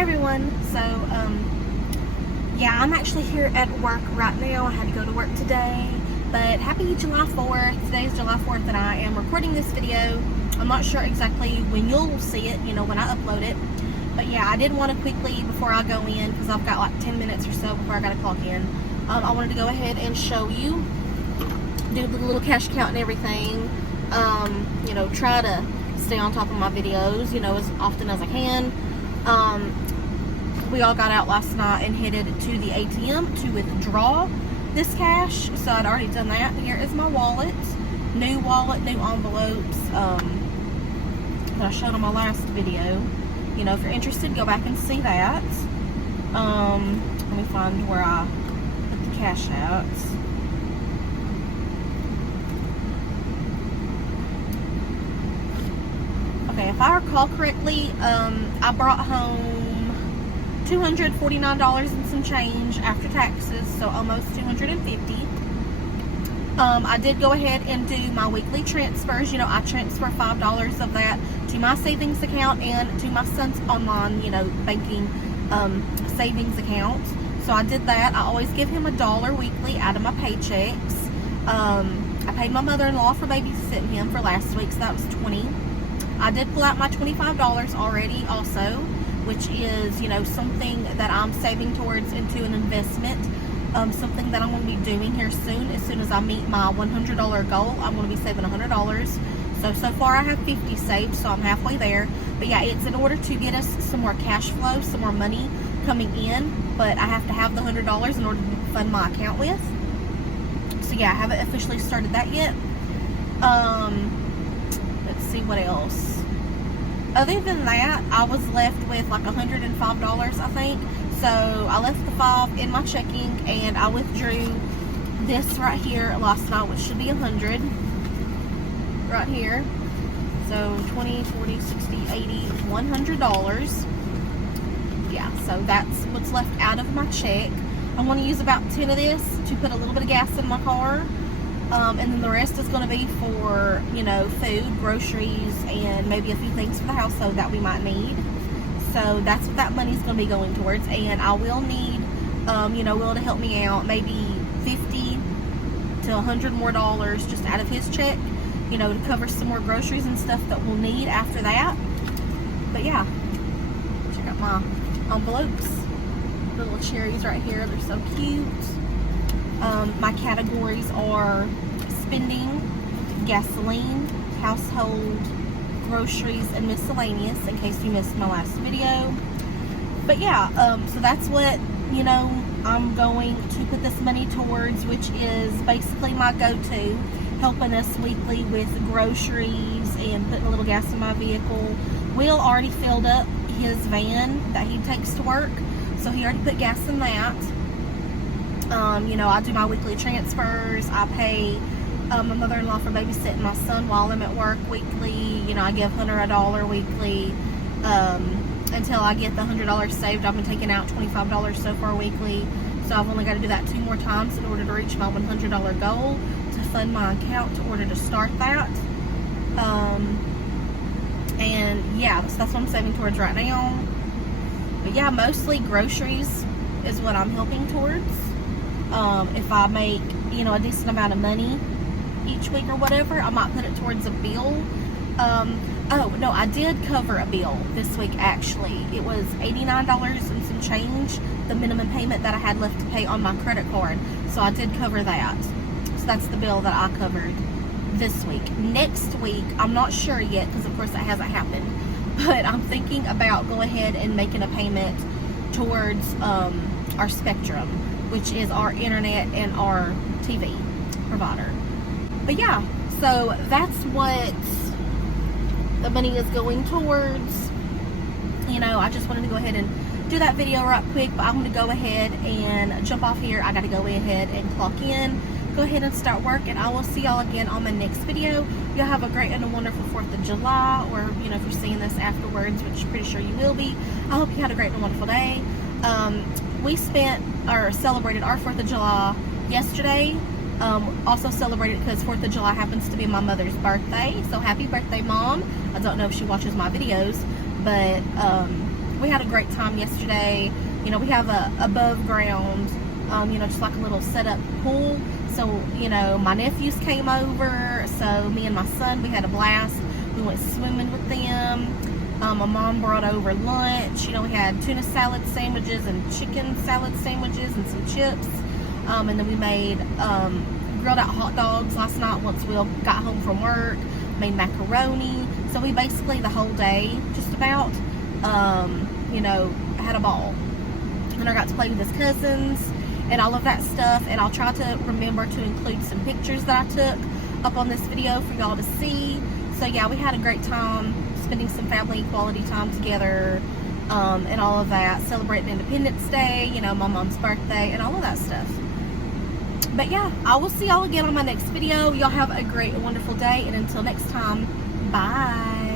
Hey everyone, so yeah, I'm actually here at work right now. I had to go to work today, but happy July 4th. Today's July 4th and I am recording this video. I'm not sure exactly when you'll see it, when I upload it, but yeah, I did want to quickly, before I go in, because I've got like 10 minutes or so before I gotta clock in, I wanted to go ahead and show you, do the little cash count and everything, try to stay on top of my videos, as often as I can. We all got out last night and headed to the ATM to withdraw this cash, so I'd already done that. Here is my wallet, new envelopes, that I showed on my last video. If you're interested, go back and see that. Let me find where I put the cash out. Okay, if I recall correctly, I brought home $249 and some change after taxes, so almost $250. I did go ahead and do my weekly transfers. I transfer $5 of that to my savings account and to my son's online, banking savings account. So I did that. I always give him $1 weekly out of my paychecks. I paid my mother-in-law for babysitting him for last week, so that was $20. I did pull out my $25 already also, which is, something that I'm saving towards into an investment, something that I'm going to be doing here soon. As soon as I meet my $100 goal, I'm going to be saving $100. So far I have 50 saved, so I'm halfway there. But yeah, it's in order to get us some more cash flow, some more money coming in, but I have to have the $100 in order to fund my account with. So yeah, I haven't officially started that yet. Let's see what else. Other than that, I was left with like $105, I think. So I left the $5 in my checking and I withdrew this right here last night, which should be $100 right here. So 20, 40, 60, 80, $100. Yeah, so that's what's left out of my check. I want to use about 10 of this to put a little bit of gas in my car. And then the rest is going to be for, food, groceries, and maybe a few things for the household that we might need. So that's what that money is going to be going towards. And I will need, Will to help me out, maybe $50 to $100 more just out of his check, to cover some more groceries and stuff that we'll need after that. But yeah, check out my envelopes. Little cherries right here, they're so cute. My categories are spending, gasoline, household, groceries, and miscellaneous, in case you missed my last video. But yeah, so that's what, I'm going to put this money towards, which is basically my go-to, helping us weekly with groceries and putting a little gas in my vehicle. Will already filled up his van that he takes to work, so he already put gas in that. I do my weekly transfers. I pay my mother-in-law for babysitting my son while I'm at work weekly. I give Hunter $1 weekly until I get the $100 saved. I've been taking out $25 so far weekly, so I've only got to do that 2 more times in order to reach my $100 goal to fund my account in order to start that. And yeah, so that's what I'm saving towards right now. But yeah, mostly groceries is what I'm helping towards. If I make, a decent amount of money each week or whatever, I might put it towards a bill. Oh, no, I did cover a bill this week, actually. It was $89 and some change, the minimum payment that I had left to pay on my credit card. So I did cover that. So that's the bill that I covered this week. Next week, I'm not sure yet, because of course that hasn't happened. But I'm thinking about going ahead and making a payment towards our Spectrum, which is our internet and our TV provider. But yeah, so that's what the money is going towards. I just wanted to go ahead and do that video right quick, but I'm going to go ahead and jump off here. I got to go ahead and clock in, go ahead and start work, and I will see y'all again on my next video. Y'all have a great and a wonderful 4th of July, or, if you're seeing this afterwards, which I'm pretty sure you will be. I hope you had a great and wonderful day. We celebrated our 4th of July yesterday. Also celebrated because 4th of July happens to be my mother's birthday. So happy birthday, Mom. I don't know if she watches my videos, but we had a great time yesterday. You know, we have a above ground, you know, just like a little setup pool. So, you know, my nephews came over, so me and my son, we had a blast. We went swimming with them. My mom brought over lunch. You know, we had tuna salad sandwiches and chicken salad sandwiches and some chips. And then we made grilled out hot dogs last night once we got home from work. Made macaroni. So we basically, the whole day, just about, you know, had a ball. And I got to play with his cousins and all of that stuff. And I'll try to remember to include some pictures that I took up on this video for y'all to see. So yeah, we had a great time spending some family quality time together, and all of that, celebrating Independence Day, you know, my mom's birthday, and all of that stuff. But yeah, I will see y'all again on my next video. Y'all have a great and wonderful day, and until next time, bye.